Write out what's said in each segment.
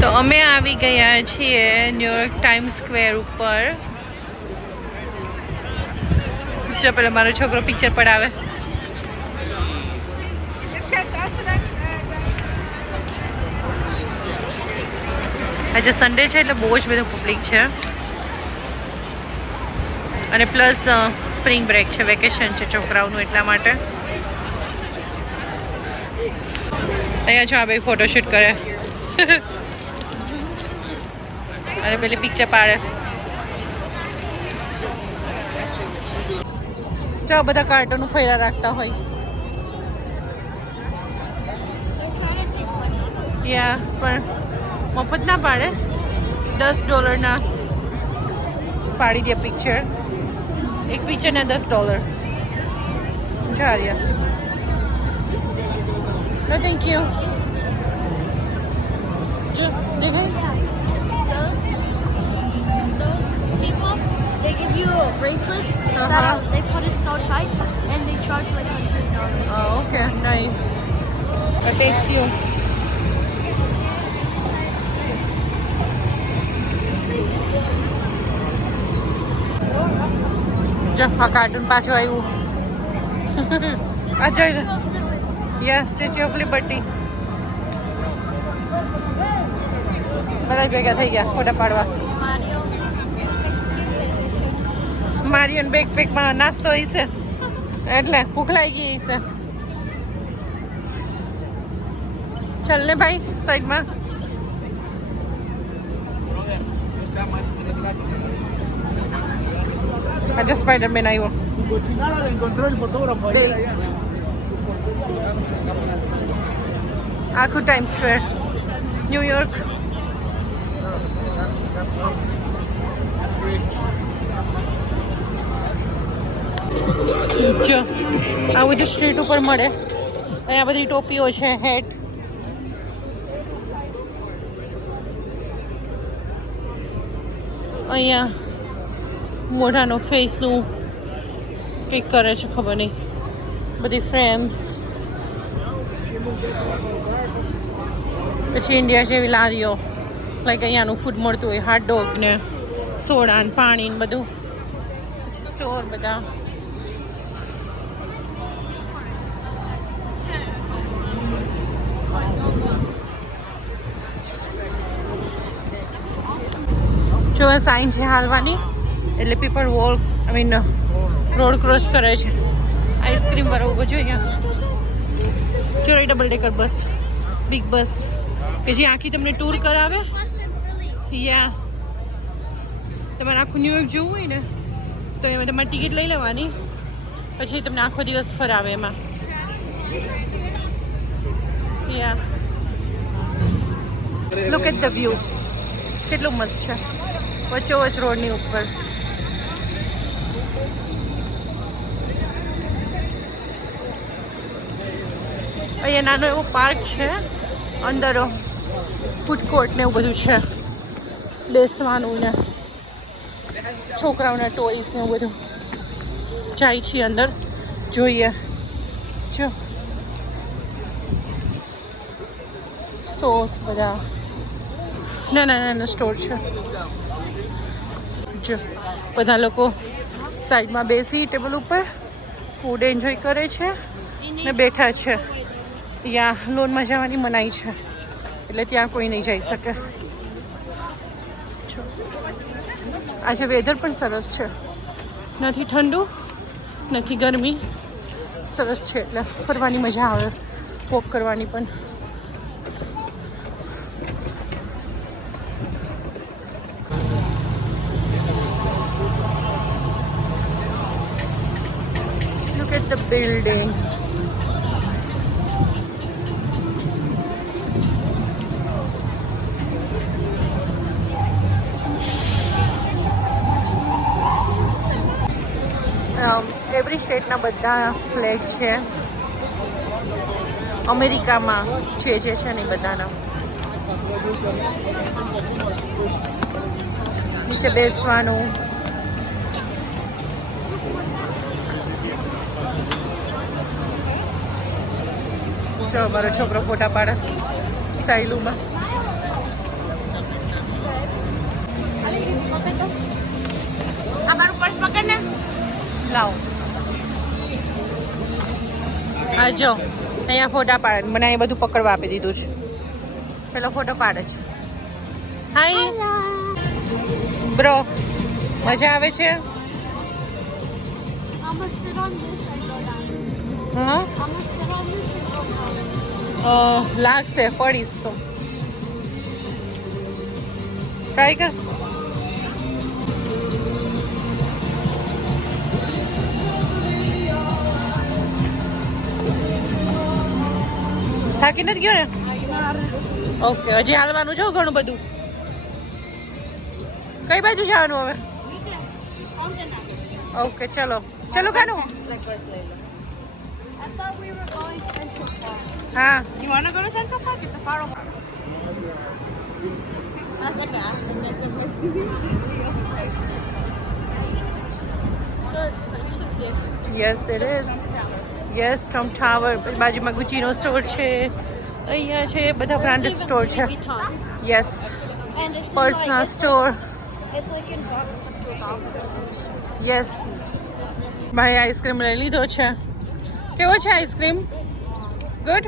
તો અમે આવી ગયા છીએ ન્યુયોર્ક ટાઈમ્સ સ્ક્વેર ઉપર. જો પેલા મારો છોકરો પિક્ચર પડાવે. આજે સન્ડે છે એટલે બહુ જ બધું પબ્લિક છે અને પ્લસ સ્પ્રિંગ બ્રેક છે, વેકેશન છે છોકરાઓનું, એટલા માટે. અહીંયા જો આ ભાઈ ફોટોશૂટ કરે અને પેલી પિક્ચર પાડે. જો બધા કાર્ટૂનો ફેરા રાખતા હોય. યા પણ મફત ના પાડે, $10 ના પાડી દે પિક્ચર. એક પિક્ચરના $10. ચાલ્યા. No, thank you. Those people, they give you bracelets that they put it so tight and they charge like $100. Oh, okay, nice. That takes you. જો આ કાર્ટૂન પાછું આવ્યું. આ જોઈ યા સ્ટેચ્યુ ઓફ લિબર્ટી. બધા ભેગા થઈ ગયા ફોટા પાડવા. મારિયન બેકપેકમાં નાસ્તો હશે એટલે ભૂખ લાગી ગઈ હશે. ચાલ ને ભાઈ સાઈડમાં. આજે સ્પાઈડરમેન આવ્યો. આખું ટાઈમ સ્ક્વેર ન્યુયોર્ક. જો આ બધું સ્ટ્રીટ ઉપર મળે. અહીંયા બધી ટોપીઓ છે, હેટ. અહીંયા મોઢાનો ફેસનું કંઈક કરે છે, ખબર નહીં. બધી ફ્રેમ્સ. પછી ઇન્ડિયા જેવી લારીઓ, લાઈક અહીંયાનું ફૂડ મળતું હોય, હોટ ડોગ ને સોડા ને પાણી ને બધું. પછી સ્ટોર બધા. જો સાઈન છે હાલવાની, એટલે પીપલ વોક રોડ ક્રોસ કરે છે. આઈસ્ક્રીમ વાળો ઉભો છે અહીંયા. ચોરી ડબલ ડેકર બસ, બિગ બસ કે જે આખી તમને ટૂર કરાવે. યા તમારે આખું ન્યુયોર્ક જોવું હોય ને તો એમાં તમારે ટિકિટ લઈ લેવાની, પછી તમને આખો દિવસ ફરાવે એમાં. યા લુક એટ ધ વ્યૂ, કેટલું મસ્ત છે વચ્ચોવચ્ચ રોડની ઉપર. અહીંયા નાનો એવો પાર્ક છે, અંદર ફૂડ કોર્ટ ને એવું બધું છે, બેસવાનું ને છોકરાઓના ટોયસ ને એવું બધું. જાય છીએ અંદર, જોઈએ. જો સોસ બધા નાના નાના સ્ટોર છે. જો બધા લોકો સાઈડમાં બેસી ટેબલ ઉપર ફૂડ એન્જોય કરે છે ને બેઠા છે. ત્યાં લોનમાં જવાની મનાઈ છે, એટલે ત્યાં કોઈ નહીં જઈ શકે. આજે વેધર પણ સરસ છે, નથી ઠંડુ નથી ગરમી, સરસ છે, એટલે ફરવાની મજા આવે, વોક કરવાની પણ. Look at the building. Every સ્ટેટના બધા ફ્લેગ છે અમેરિકામાં, જે છે ને બધાના. નીચે બેસવાનું. જો મારો છોકરો ફોટા પાડે સ્ટાઇલુમાં. જો અહીંયા ફોટા પાડે મને અહીંયા બધું પકડવા આપી દીધું છે પેલો ફોટો પાડે છે હાય બ્રો મજા આવે છે I'm gonna sit on this and go down. હા I'm gonna sit on this and go down. લાગશે પડીશ તો ટ્રાય કર થાકી નથી ગયો ને ઓકે હજી હાલવાનું છે ઘણું બધું કઈ બાજુ જવાનું હવે ઓકે ચલો ચલો કાનું I thought we were going Central Park. હા You want to go to Central Park? It's a far away. So expensive here. Yes it is yes from tower બાજુમાં ગુચીનો સ્ટોર છે અહીંયા છે બધા બ્રાન્ડેડ સ્ટોર છે Louis Vuitton. Yes And it's personal in store it's like in box $100. Yes ભાઈ ice cream લઈ લીધો છે કેવો છે આઈસ્ક્રીમ ગુડ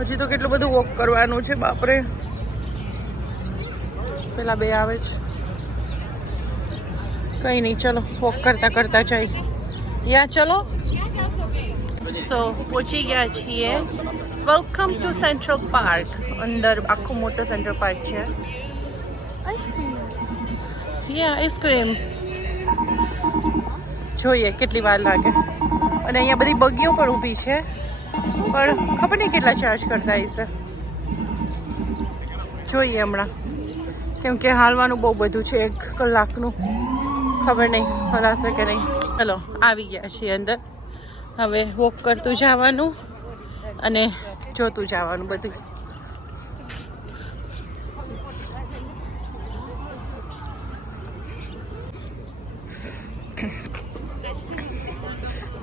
હજી તો કેટલું બધું વોક કરવાનું છે બાપરે પેલા બે આવે છે કઈ નહીં ચલો વોક કરતા કરતા જઈ યા ચલો સો પહોંચી ગયા છીએ વેલકમ ટુ સેન્ટ્રલ પાર્ક અંદર આખો મોટો સેન્ટ્રલ પાર્ક છે Ice cream. યા આઈસ્ક્રીમ જોઈએ કેટલી વાર લાગે અને અહીંયા બધી બગીઓ પણ ઊભી છે પણ ખબર નહીં કેટલા ચાર્જ કરતા હશે જોઈએ હમણાં કેમ કે હાલવાનું બહુ બધું છે 1 કલાકનું ખબર નહીં હલાશે કે નહીં ચલો આવી ગયા છીએ અંદર હવે વોક કરતું જવાનું અને જોતું જવાનું બધું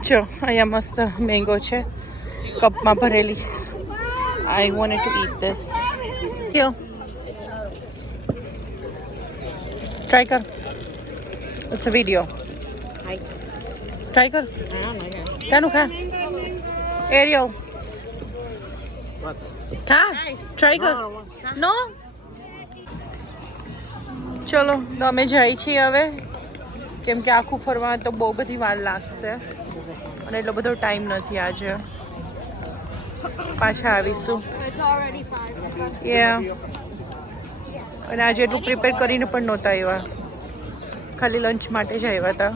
જો અહીંયા મસ્ત મેંગો છે કપમાં ભરેલી I want to eat this કયો ટ્રાય કર ઇટ્સ અ વિડીયો ટ્રાય કર કાનું ખા એરિયો ખા ટ્રાય કર નો ચલો અમે જઈએ છીએ હવે કેમ કે આખું ફરવા તો બહુ બધી વાર લાગશે અને એટલો બધો ટાઈમ નથી આજે પાછા આવીશું It's already 5. યા અને આજે એટલું પ્રિપેર કરીને પણ નહોતા આવ્યા ખાલી લંચ માટે જ આવ્યા હતા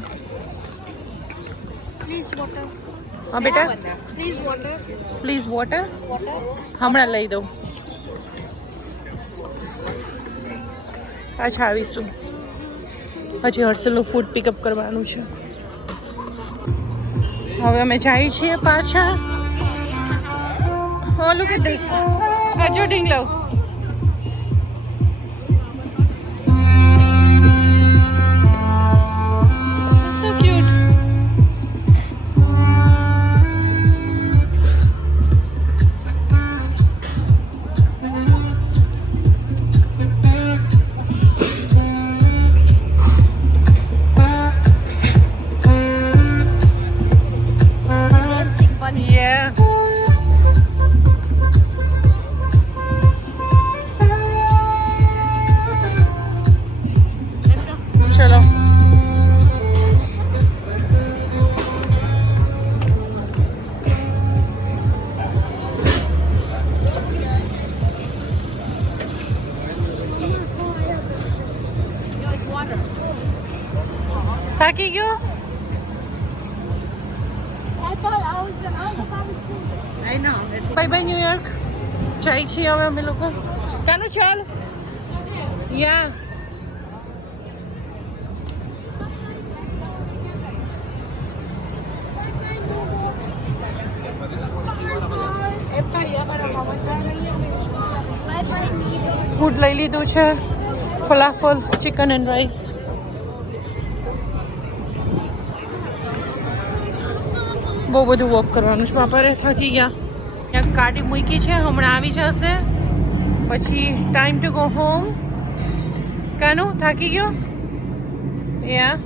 Please water. હા બેટા Please water. Please water Water. હમણાં લઈ દઉં પાછા આવીશું હજી હર્ષલનું ફૂડ પિકઅપ કરવાનું છે હવે અમે જઈએ છીએ પાછા Oh, look at this. જો ઢીંગલો So cute. Yeah. ચલો થાકી ગયો I thought I was having food. I know. It's bye bye New York જાય છીએ હવે અમે લોકો કાનું ચાલ યા ફૂડ લઈ લીધું છે ફલાફલ ચિકન એન્ડ રાઈસ બહુ બધું વોક કરવાનું છે બાપરે થાકી ગયા ત્યાં ગાડી મૂકી છે હમણાં આવી જશે પછી ટાઈમ ટુ ગો હોમ કાનું થાકી ગયો Yeah.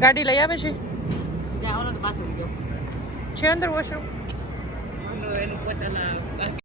ગાડી લઈ આવે છે Yeah, all of the bathroom go. છે અંદર વોશરૂમ એનું પોતાના